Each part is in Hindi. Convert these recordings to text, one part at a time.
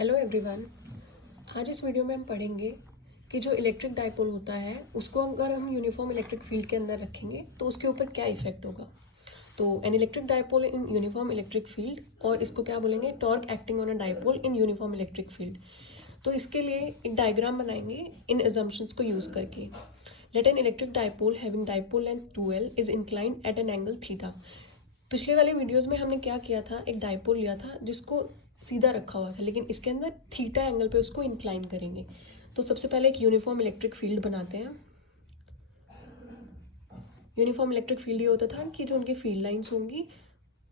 Hello everyone. आज इस वीडियो में हम पढ़ेंगे कि जो इलेक्ट्रिक डाइपोल होता है उसको अगर हम यूनिफॉर्म इलेक्ट्रिक फील्ड के अंदर रखेंगे तो उसके ऊपर क्या इफेक्ट होगा। तो an electric dipole in uniform electric field, और इसको क्या बोलेंगे, torque acting on a dipole in uniform electric field. तो इसके लिए एक डायग्राम बनाएंगे इन एजम्पशंस को यूज़ करके। Let an electric dipole having dipole length 2L is inclined at an angle theta. पिछले वाले वीडियोस में हमने क्या किया था, एक डाइपोल लिया था जिसको सीधा रखा हुआ था, लेकिन इसके अंदर थीटा एंगल पे उसको इंक्लाइन करेंगे। तो सबसे पहले एक यूनिफॉर्म इलेक्ट्रिक फील्ड बनाते हैं। यूनिफॉर्म इलेक्ट्रिक फील्ड ये होता था कि जो उनकी फील्ड लाइंस होंगी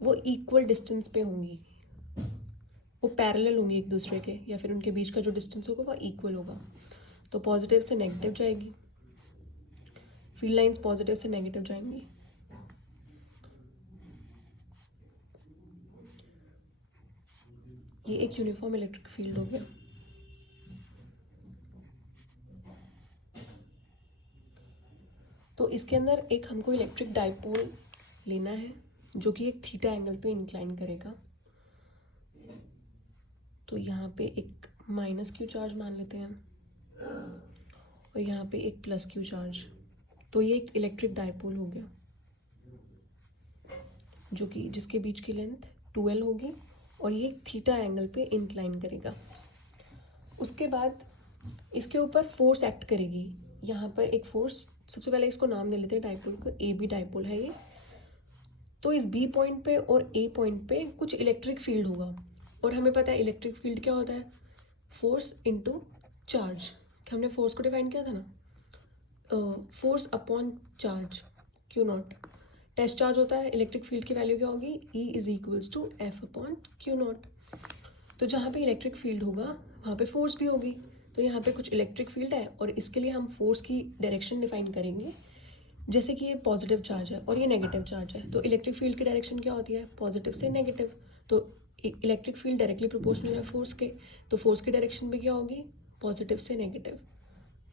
वो इक्वल डिस्टेंस पे होंगी, वो पैरेलल होंगी एक दूसरे के, या फिर उनके बीच का जो डिस्टेंस होगा वो इक्वल होगा। तो पॉजिटिव से नेगेटिव जाएगी, फील्ड लाइंस पॉजिटिव से नेगेटिव जाएंगी। ये एक यूनिफॉर्म इलेक्ट्रिक फील्ड हो गया। तो इसके अंदर एक हमको इलेक्ट्रिक डाइपोल लेना है जो कि एक थीटा एंगल पे इंक्लाइन करेगा। तो यहाँ पे एक माइनस क्यू चार्ज मान लेते हैं और यहाँ पे एक प्लस क्यू चार्ज। तो ये एक इलेक्ट्रिक डाइपोल हो गया जो कि जिसके बीच की लेंथ 2L होगी और ये थीटा एंगल पे इंक्लाइन करेगा। उसके बाद इसके ऊपर फोर्स एक्ट करेगी। यहाँ पर एक फोर्स, सबसे पहले इसको नाम दे लेते हैं डाइपोल को, ए बी डाइपोल है ये। तो इस बी पॉइंट पे और ए पॉइंट पे कुछ इलेक्ट्रिक फील्ड होगा, और हमें पता है इलेक्ट्रिक फील्ड क्या होता है, फोर्स इनटू चार्ज। हमने फोर्स को डिफाइन किया था ना, force upon charge q naught. Test charge होता है, इलेक्ट्रिक फील्ड की वैल्यू क्या होगी, E is equals to F upon q naught. तो जहाँ पे इलेक्ट्रिक फील्ड होगा वहाँ पे फोर्स भी होगी। तो यहाँ पे कुछ इलेक्ट्रिक फील्ड है और इसके लिए हम फोर्स की डायरेक्शन डिफाइन करेंगे। जैसे कि ये पॉजिटिव चार्ज है और ये नेगेटिव चार्ज है, तो इलेक्ट्रिक फील्ड की डायरेक्शन क्या होती है, पॉजिटिव से नेगेटिव। तो इलेक्ट्रिक फील्ड डायरेक्टली प्रोपोर्शनल है फोर्स के, तो फोर्स की डायरेक्शन भी क्या होगी, पॉजिटिव से नेगेटिव।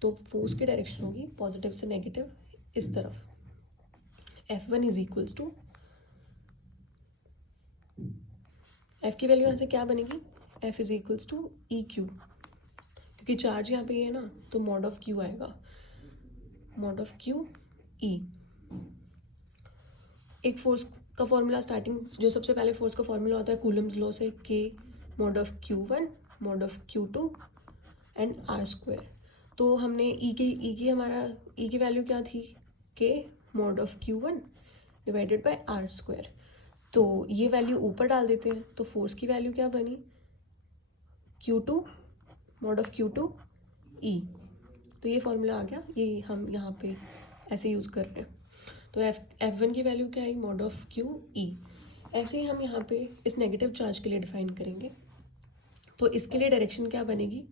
तो फोर्स की डायरेक्शन होगी पॉजिटिव से नेगेटिव इस तरफ। F1 is equals to, F की वैल्यू यहाँ से क्या बनेगी, F is equals to E q, क्योंकि चार्ज यहाँ पे ये है ना, तो मॉड ऑफ क्यू आएगा, मॉड ऑफ क्यू ई। एक फोर्स का फॉर्मूला स्टार्टिंग, जो सबसे पहले फोर्स का फॉर्मूला होता है कूलम्स लॉ से, K mod of Q1 mod of Q2 and r square. तो हमने ई की वैल्यू क्या थी, K mod of Q1 divided by r square. तो ये वैल्यू ऊपर डाल देते हैं, तो फोर्स की वैल्यू क्या बनी, Q2 mod of Q2 E। तो ये फॉर्मूला आ गया, ये हम यहाँ पे ऐसे यूज़ कर रहे हैं। तो F1 की वैल्यू क्या आई, मॉड ऑफ क्यू ई। ऐसे ही हम यहाँ पे इस नेगेटिव चार्ज के लिए डिफाइन करेंगे। तो इसके लिए डायरेक्शन क्या बनेगी,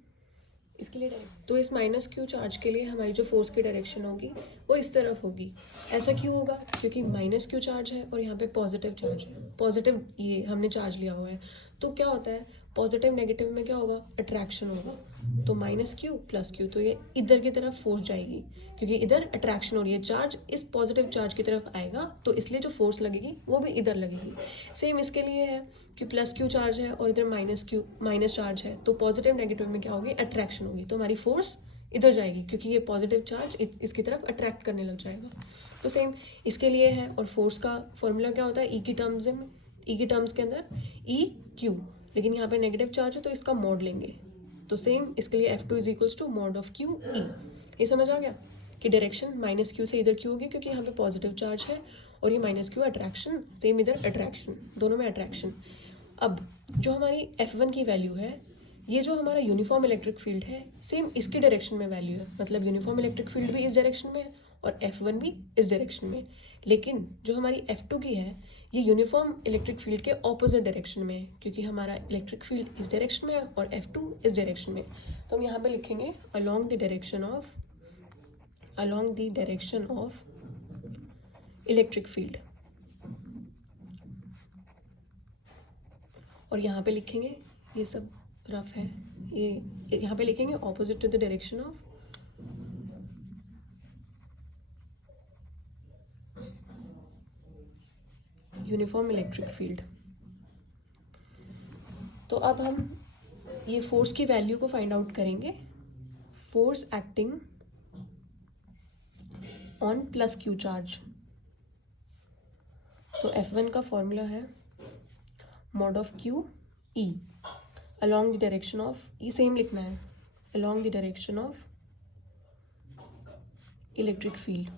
तो इस माइनस क्यू चार्ज के लिए हमारी जो फोर्स की डायरेक्शन होगी वो इस तरफ होगी। ऐसा क्यों होगा, क्योंकि माइनस क्यू चार्ज है और यहाँ पे पॉजिटिव चार्ज है, पॉजिटिव ये हमने चार्ज लिया हुआ है। तो क्या होता है, पॉजिटिव नेगेटिव में क्या होगा, अट्रैक्शन होगा। तो माइनस क्यू प्लस क्यू, तो ये इधर की तरफ फोर्स जाएगी, क्योंकि इधर अट्रैक्शन हो रही है, चार्ज इस पॉजिटिव चार्ज की तरफ आएगा, तो इसलिए जो फोर्स लगेगी वो भी इधर लगेगी। सेम इसके लिए है कि प्लस क्यू चार्ज है और इधर माइनस चार्ज है, तो पॉजिटिव नेगेटिव में क्या होगी, अट्रैक्शन होगी, तो हमारी फोर्स इधर जाएगी क्योंकि ये पॉजिटिव चार्ज इसकी तरफ अट्रैक्ट करने लग जाएगा। तो सेम इसके लिए है। और फोर्स का फॉर्मूला क्या होता है, ई की टर्म्स के अंदर ई क्यू, लेकिन यहाँ पे नेगेटिव चार्ज है तो इसका मॉड लेंगे। तो सेम इसके लिए F2 is equals to mod of q E. ये समझ आ गया कि डायरेक्शन माइनस क्यू से इधर क्यू होगी, क्योंकि यहाँ पे पॉजिटिव चार्ज है और ये माइनस क्यू अट्रैक्शन, सेम इधर अट्रैक्शन, दोनों में अट्रैक्शन। अब जो हमारी F1 की वैल्यू है, ये जो हमारा यूनिफॉर्म इलेक्ट्रिक फील्ड है, सेम इसके डायरेक्शन में वैल्यू है, मतलब यूनिफॉर्म इलेक्ट्रिक फील्ड भी इस डायरेक्शन में है और F1 भी इस डायरेक्शन में। लेकिन जो हमारी F2 की है, ये यूनिफॉर्म इलेक्ट्रिक फील्ड के ऑपोजिट डायरेक्शन में है, क्योंकि हमारा इलेक्ट्रिक फील्ड इस डायरेक्शन में है और F2 इस डायरेक्शन में। तो हम यहाँ पे लिखेंगे along the direction of electric field, और यहाँ पे लिखेंगे, ये सब रफ है, ये यहाँ पे लिखेंगे opposite to the direction of uniform electric field. तो अब हम ये फोर्स की वैल्यू को फाइंड आउट करेंगे, force acting on plus q charge. तो F1 का फॉर्मूला है mod of q E along the direction of, ये सेम लिखना है, along the direction of electric field.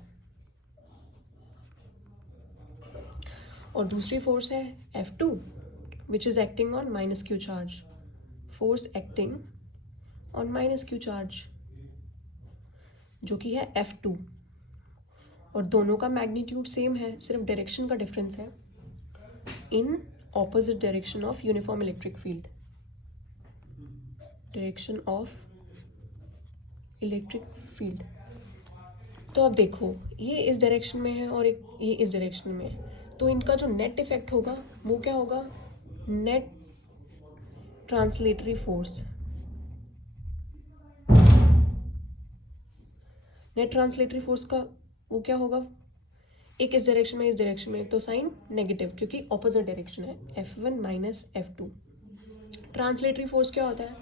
और दूसरी फोर्स है F2 which is acting on minus q charge, force acting on minus q charge जो कि है F2, और दोनों का मैग्नीट्यूड सेम है, सिर्फ डायरेक्शन का डिफरेंस है, in opposite direction of uniform electric field, direction of electric field. तो अब देखो ये इस डायरेक्शन में है और एक ये इस डायरेक्शन में है, तो इनका जो नेट इफेक्ट होगा वो क्या होगा, net translatory force. Net translatory force का वो क्या होगा, एक इस डायरेक्शन में इस डायरेक्शन में, तो साइन नेगेटिव क्योंकि ऑपोजिट डायरेक्शन है, F1 minus F2। Translatory force क्या होता है,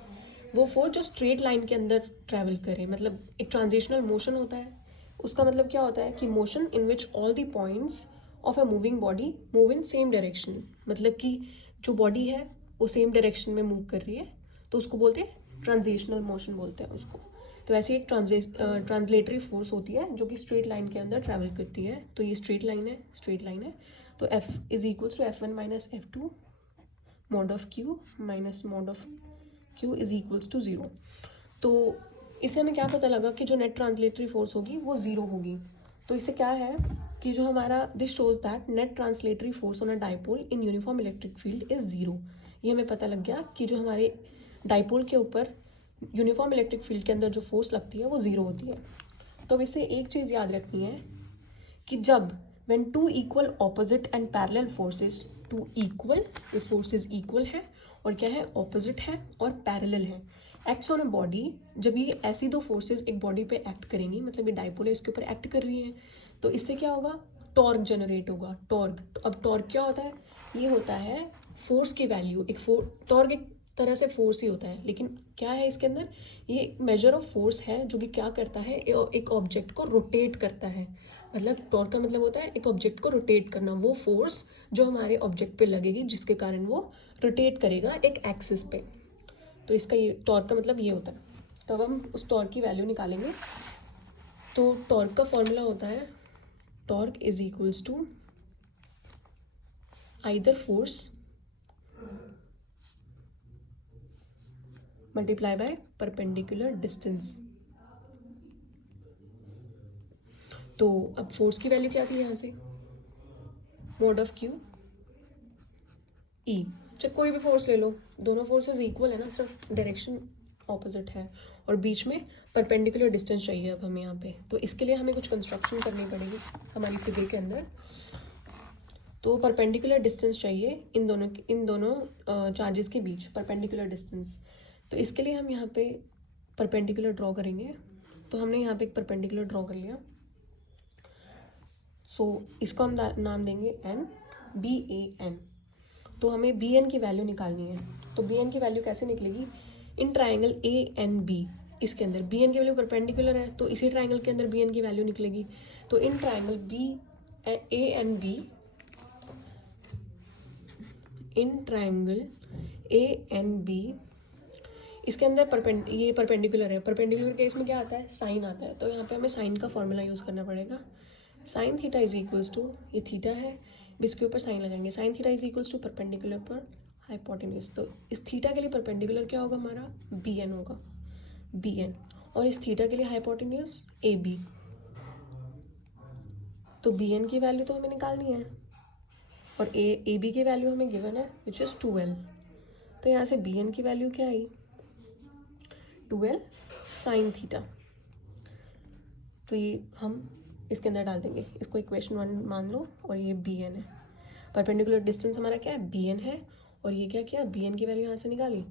वो फोर्स जो स्ट्रेट लाइन के अंदर ट्रैवल करे, मतलब एक ट्रांजिशनल मोशन होता है, उसका मतलब क्या होता है कि motion in which all the points of a moving body move in same direction, मतलब कि जो बॉडी है वो सेम डायरेक्शन में मूव कर रही है, तो उसको बोलते हैं ट्रांजिशनल मोशन बोलते हैं उसको। तो ऐसी एक ट्रांसलेटरी फोर्स होती है जो कि स्ट्रेट लाइन के अंदर ट्रैवल करती है, तो ये स्ट्रेट लाइन है, तो F is equals to F1 minus F2 mod of Q minus mod of Q is equals to 0। तो इससे हमें क्या पता लगा कि जो नेट ट्रांसलेटरी फोर्स होगी वो 0 होगी। तो इससे क्या है कि जो हमारा this shows that net translatory force on a dipole in uniform electric field is 0। ये हमें पता लग गया कि जो हमारे डाइपोल के ऊपर यूनिफॉर्म इलेक्ट्रिक फील्ड के अंदर जो फोर्स लगती है वो 0 होती है। तो इससे एक चीज़ याद रखनी है कि जब when two equal opposite and parallel forces, two equal, ये फोर्सेस इक्वल है और क्या है, ऑपोजिट है और पैरेलल है, एक्ट्स ऑन अ बॉडी, जब ये ऐसी दो फोर्सेस एक बॉडी पे एक्ट करेंगी, मतलब ये डाइपोल है इसके ऊपर एक्ट कर रही है, तो इससे क्या होगा, टॉर्क जनरेट होगा। टॉर्क, अब टॉर्क क्या होता है, ये होता है फोर्स की वैल्यू, टॉर्क एक तरह से फोर्स ही होता है, लेकिन क्या है इसके अंदर, ये एक मेजर ऑफ फोर्स है जो कि क्या करता है, एक ऑब्जेक्ट को रोटेट करता है। मतलब टॉर्क का मतलब होता है एक ऑब्जेक्ट को रोटेट करना, वो फोर्स जो हमारे ऑब्जेक्ट पे लगेगी जिसके कारण वो रोटेट करेगा एक एक्सिस पे। तो इसका ये टॉर्क का मतलब ये होता है। तो अब हम उस टॉर्क की वैल्यू निकालेंगे। तो टॉर्क का फॉर्मूला होता है torque is equals to either force multiply by perpendicular distance. तो अब फोर्स की वैल्यू क्या थी यहाँ से, मॉड ऑफ क्यू ई, चाहे कोई भी फोर्स ले लो, दोनों फोर्सेस इक्वल है ना, सिर्फ डायरेक्शन ऑपोजिट है और बीच में परपेंडिकुलर डिस्टेंस चाहिए अब हमें यहाँ पे। तो इसके लिए हमें कुछ कंस्ट्रक्शन करनी पड़ेगी हमारी फिगर के अंदर। तो परपेंडिकुलर डिस्टेंस चाहिए इन दोनों चार्जेस के बीच, परपेंडिकुलर डिस्टेंस। तो इसके लिए हम यहाँ पे परपेंडिकुलर ड्रॉ करेंगे। तो हमने यहाँ पे एक परपेंडिकुलर ड्रॉ कर लिया। सो इसको हम नाम देंगे एन, BAN। तो हमें BN की वैल्यू निकालनी है। तो BN की वैल्यू कैसे निकलेगी, इन ट्राइंगल ANB, इसके अंदर BN की वैल्यू परपेंडिकुलर है तो इसी ट्राइंगल के अंदर BN की वैल्यू निकलेगी। तो in triangle ANB, in triangle ANB, इसके अंदर ये परपेंडिकुलर है। परपेंडिकुलर केस में क्या आता है, साइन आता है। तो यहाँ पे हमें साइन का फॉर्मूला यूज़ करना पड़ेगा। Sine theta is equals to, ये थीटा है, इसके ऊपर साइन लगाएंगे, sine theta is equals to perpendicular पर हाइपोटेन्यूज। तो इस थीटा के लिए परपेंडिकुलर क्या होगा हमारा, BN होगा, BN, और इस थीटा के लिए हाइपोटेन्यूज AB। तो BN की वैल्यू तो हमें निकालनी है और AB की वैल्यू हमें गिवन है विच इज़ 2L। तो यहाँ से BN की वैल्यू क्या आई, 2L साइन थीटा। तो ये हम इसके अंदर डाल देंगे, इसको इक्वेशन 1 मान लो, और ये BN है। परपेंडिकुलर डिस्टेंस हमारा क्या है, BN है, और ये क्या किया, BN की वैल्यू यहाँ से निकाली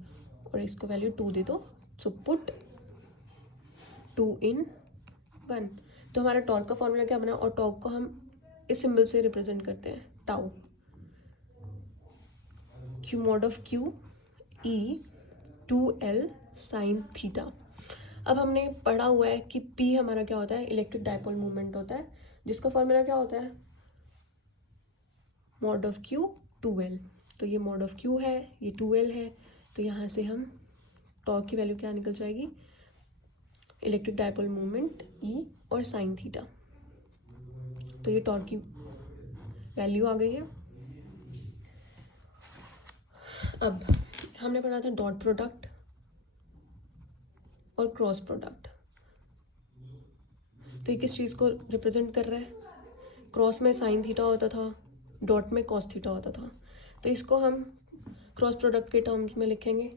और इसको वैल्यू 2 दे दो। So put 2 in 1। तो हमारा टॉर्क का फॉर्मूला क्या बना, और टॉर्क को हम इस सिंबल से रिप्रेजेंट करते हैं, tau, Q mod of Q E 2L sine theta. अब हमने पढ़ा हुआ है कि P हमारा क्या होता है, इलेक्ट्रिक डायपोल मोमेंट होता है, जिसका फॉर्मूला क्या होता है, मॉड ऑफ Q 2L। तो ये मॉड ऑफ Q है, ये 2L है, तो यहाँ से हम टॉर्क की वैल्यू क्या निकल जाएगी, इलेक्ट्रिक डायपोल मोमेंट E और साइन थीटा। तो ये टॉर्क की वैल्यू आ गई है। अब हमने पढ़ा था डॉट प्रोडक्ट और क्रॉस प्रोडक्ट। तो ये किस चीज़ को रिप्रेजेंट कर रहा है, क्रॉस में साइन थीटा होता था, डॉट में कॉस थीटा होता था। तो इसको हम क्रॉस प्रोडक्ट के टर्म्स में लिखेंगे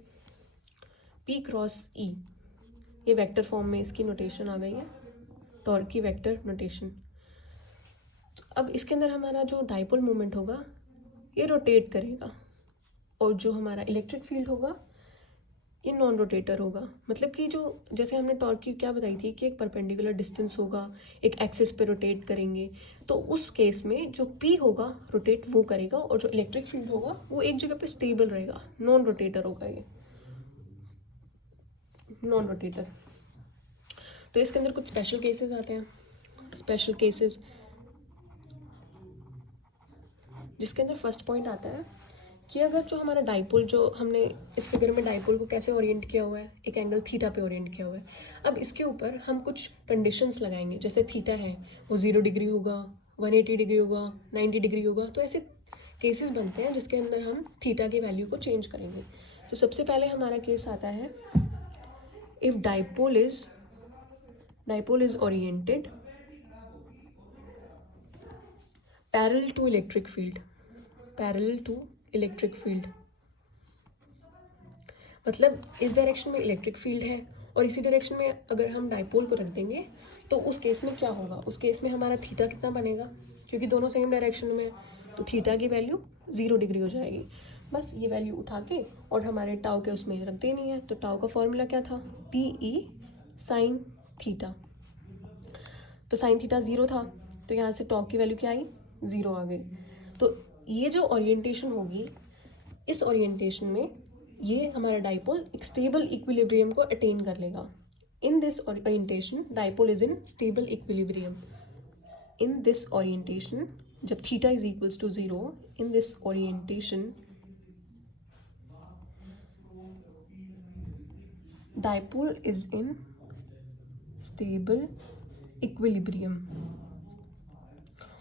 P क्रॉस E। ये वेक्टर फॉर्म में इसकी नोटेशन आ गई है, टॉर्क की वेक्टर नोटेशन। तो अब इसके अंदर हमारा जो डायपोल मोमेंट होगा ये रोटेट करेगा, और जो हमारा इलेक्ट्रिक फील्ड होगा ये नॉन रोटेटर होगा। मतलब कि जो जैसे हमने टॉर्क की क्या बताई थी कि एक परपेंडिकुलर डिस्टेंस होगा, एक एक्सिस पे रोटेट करेंगे, तो उस केस में जो P होगा रोटेट वो करेगा, और जो इलेक्ट्रिक फील्ड होगा वो एक जगह पे स्टेबल रहेगा, नॉन रोटेटर होगा, ये नॉन रोटेटर। तो इसके अंदर कुछ स्पेशल केसेस आते हैं, स्पेशल केसेस, जिसके अंदर फर्स्ट पॉइंट आता है कि अगर जो हमारा डाइपोल, जो हमने इस फिगर में डाइपोल को कैसे ओरिएंट किया हुआ है, एक एंगल थीटा पे ओरिएंट किया हुआ है। अब इसके ऊपर हम कुछ कंडीशंस लगाएंगे, जैसे थीटा है वो 0 डिग्री होगा, 180 डिग्री होगा, 90 डिग्री होगा। तो ऐसे केसेस बनते हैं जिसके अंदर हम थीटा की वैल्यू को चेंज करेंगे। तो सबसे पहले हमारा केस आता है, if dipole is oriented parallel to electric field, parallel to electric field, मतलब इस डायरेक्शन में इलेक्ट्रिक फील्ड है और इसी डायरेक्शन में अगर हम डाइपोल को रख देंगे तो उस केस में क्या होगा, उस केस में हमारा थीटा कितना बनेगा, क्योंकि दोनों सेम डायरेक्शन में है, तो थीटा की वैल्यू 0 डिग्री हो जाएगी। बस ये वैल्यू उठा के और हमारे टाउ के उसमें रख देनी है। तो टाउ का फॉर्मूला क्या था, PE साइन थीटा। तो साइन थीटा 0 था, तो यहाँ से टाउ की वैल्यू क्या आई, 0 आ गई। तो ये जो ओरिएंटेशन होगी, इस ओरिएंटेशन में ये हमारा डाइपोल एक स्टेबल इक्विलिब्रियम को अटेन कर लेगा। In this orientation dipole is in stable equilibrium. In this orientation, जब theta is equals to 0, in this orientation dipole is in stable equilibrium.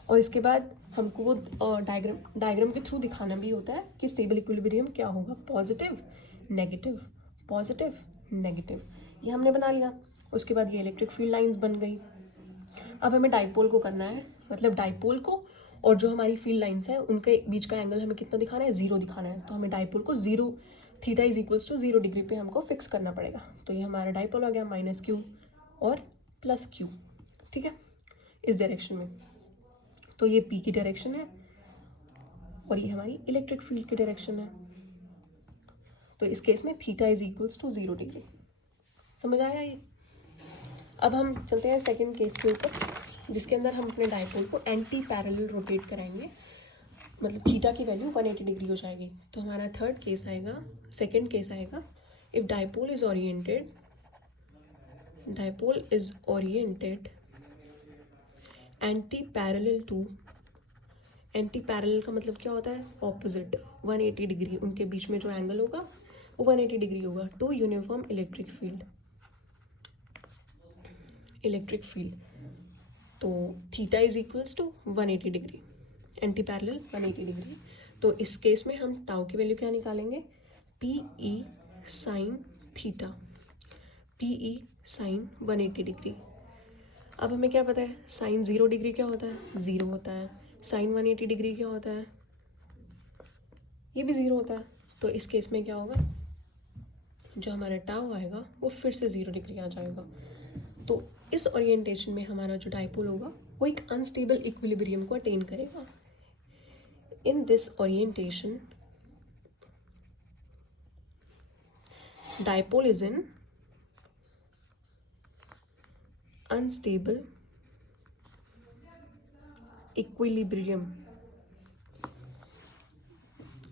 और इसके बाद हमको वो डायग्राम के थ्रू दिखाना भी होता है कि स्टेबल इक्विलिब्रियम क्या होगा, पॉजिटिव नेगेटिव, पॉजिटिव नेगेटिव। ये हमने बना लिया। उसके बाद ये इलेक्ट्रिक फील्ड लाइंस बन गई। अब हमें डाइपोल को करना है, मतलब डाइपोल को और जो हमारी फील्ड लाइंस है उनके बीच का एंगल हमें कितना दिखाना है, 0 दिखाना है। तो हमें डाइपोल को 0, theta is equals to 0 degree पे हमको फिक्स करना पड़ेगा। तो ये हमारा डाइपोल आ गया -Q और +Q, ठीक है, इस डायरेक्शन में। तो ये P की डायरेक्शन है और ये हमारी इलेक्ट्रिक फील्ड की डायरेक्शन है। तो इस केस में theta is equals to 0 degree. समझ आया ये। अब हम चलते हैं सेकंड केस के ऊपर, जिसके अंदर हम अपने डाइपोल को एंटी पैरेलल रोटेट कराएंगे, मतलब थीटा की वैल्यू 180 डिग्री हो जाएगी। तो हमारा थर्ड केस आएगा, सेकंड केस आएगा, if dipole is oriented anti parallel to, anti parallel का मतलब क्या होता है, ऑपोजिट, 180 डिग्री, उनके बीच में जो एंगल होगा वो 180 डिग्री होगा, टू यूनिफॉर्म इलेक्ट्रिक फील्ड। तो theta is equals to 180 degree, anti parallel 180 degree. तो इस केस में हम टाउ की वैल्यू क्या निकालेंगे, PE sine theta, PE sine 180 degree. अब हमें क्या पता है, साइन 0 डिग्री क्या होता है, 0 होता है, साइन 180 डिग्री क्या होता है, ये भी 0 होता है। तो इस केस में क्या होगा, जो हमारा टाउ आएगा वो फिर से 0 डिग्री आ जाएगा। तो इस ओरिएंटेशन में हमारा जो डाइपोल होगा वो एक अनस्टेबल इक्विलिब्रियम को अटेन करेगा। इन this orientation dipole is in unstable equilibrium.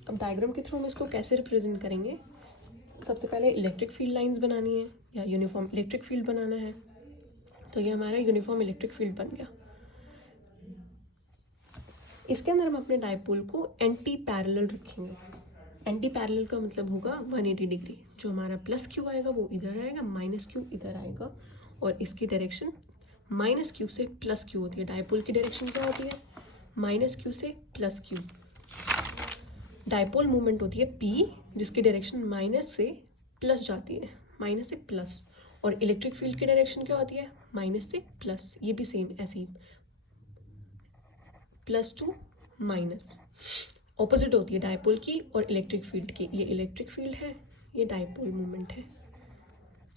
अब डायग्राम के थ्रू हम इसको कैसे रिप्रेजेंट करेंगे, सबसे पहले इलेक्ट्रिक फील्ड लाइंस बनानी है या यूनिफॉर्म इलेक्ट्रिक फील्ड बनाना है। तो ये हमारा यूनिफॉर्म इलेक्ट्रिक फील्ड बन गया। इसके अंदर हम अपने डायपोल को एंटी पैरेलल रखेंगे। एंटी पैरेलल का मतलब होगा 180 डिग्री। जो हमारा प्लस क्यू आएगा वो इधर आएगा, माइनस क्यू इधर आएगा, और इसकी डायरेक्शन माइनस क्यू से प्लस क्यू होती है। डायपोल की डायरेक्शन क्या होती है? माइनस क्यू से प्लस क्यू। डायपोल मूवमेंट होती है पी, जिसकी डायरेक्शन माइनस से प्लस जाती है, माइनस से प्लस। और इलेक्ट्रिक फील्ड की डायरेक्शन क्या होती है? माइनस से प्लस। ये भी सेम ऐसे ही, प्लस टू माइनस। ऑपोजिट होती है डायपोल की और इलेक्ट्रिक फील्ड की। ये इलेक्ट्रिक फील्ड है, ये डायपोल मूवमेंट है।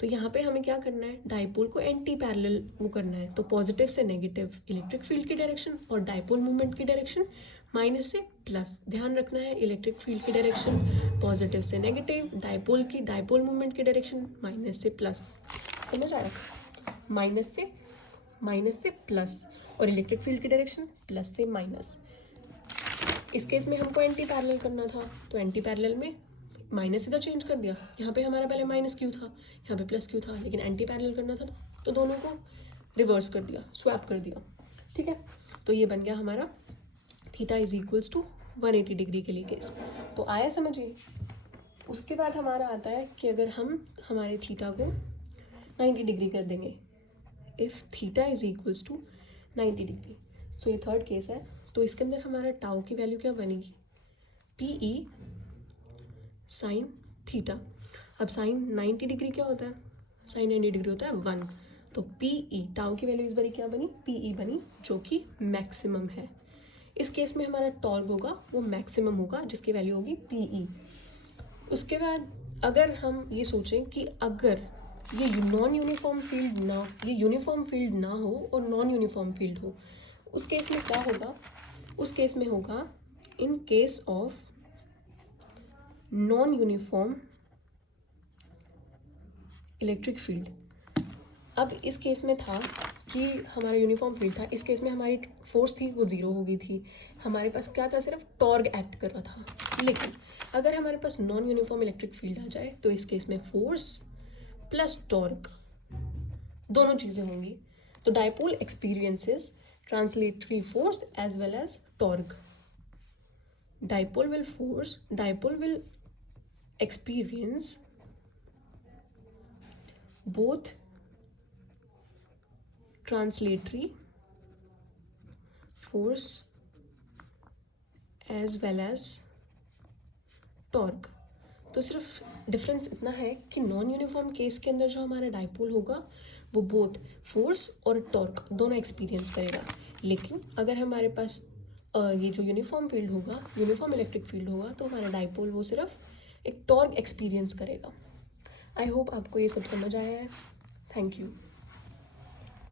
तो यहाँ पे हमें क्या करना है? डायपोल को एंटी पैरेलल वो करना है। तो पॉजिटिव से नेगेटिव इलेक्ट्रिक फील्ड की डायरेक्शन और डायपोल मूवमेंट की डायरेक्शन माइनस से प्लस। ध्यान रखना है, इलेक्ट्रिक फील्ड की डायरेक्शन पॉजिटिव से नेगेटिव, डायपोल मूवमेंट की डायरेक्शन माइनस से प्लस। समझ आया? माइनस से प्लस, और इलेक्ट्रिक फील्ड की डायरेक्शन प्लस से माइनस। इस केस में हमको एंटी पैरेलल करना था, तो एंटी पैरेलल में माइनस इधर चेंज कर दिया। यहाँ पे हमारा पहले माइनस क्यू था, यहाँ पे प्लस क्यू था, लेकिन एंटी पैरेलल करना था तो दोनों को रिवर्स कर दिया, स्वैप कर दिया। ठीक है, तो ये बन गया हमारा theta is equals to 180 degree के लिए केस। तो आया समझिए। उसके बाद हमारा आता है कि अगर हम हमारे थीटा को 90 डिग्री कर देंगे, if theta is equals to 90 degree. So ये थर्ड केस है। तो इसके अंदर हमारा टाउ की वैल्यू क्या बनेगी? P E sine theta. अब साइन 90 डिग्री क्या होता है? साइन 90 डिग्री होता है 1। तो पी ई टाउ की वैल्यू इस बारी क्या बनी? पी ई बनी, जो कि मैक्सिमम है। इस केस में हमारा टॉर्क होगा वो मैक्सिमम होगा, जिसकी वैल्यू होगी पी ई। उसके बाद अगर हम ये सोचें कि अगर ये नॉन यूनिफॉर्म फील्ड ना, ये यूनिफॉर्म फील्ड ना हो और नॉन यूनिफॉर्म फील्ड हो, उस केस में क्या होगा? उस केस में होगा in case of non uniform electric field. अब इस केस में था कि हमारा यूनिफॉर्म फील्ड था, इस केस में हमारी फोर्स थी वो ज़ीरो हो गई थी, हमारे पास क्या था? सिर्फ टॉर्क एक्ट कर रहा था। लेकिन अगर हमारे पास नॉन यूनिफॉर्म इलेक्ट्रिक फील्ड आ जाए तो इस केस में फोर्स प्लस टॉर्क दोनों चीज़ें होंगी। तो dipole experiences translatory force as well as torque. Dipole will experience both translatory force as well as torque। तो सिर्फ डिफरेंस इतना है कि नॉन यूनिफॉर्म केस के अंदर जो हमारा डायपोल होगा वो बोथ फोर्स और टॉर्क दोनों एक्सपीरियंस करेगा। लेकिन अगर हमारे पास ये जो यूनिफॉर्म फील्ड होगा, यूनिफॉर्म इलेक्ट्रिक फील्ड होगा, तो हमारा डायपोल वो सिर्फ एक टॉर्क एक्सपीरियंस करेगा। आई होप आपको ये सब समझ आया है। Thank you.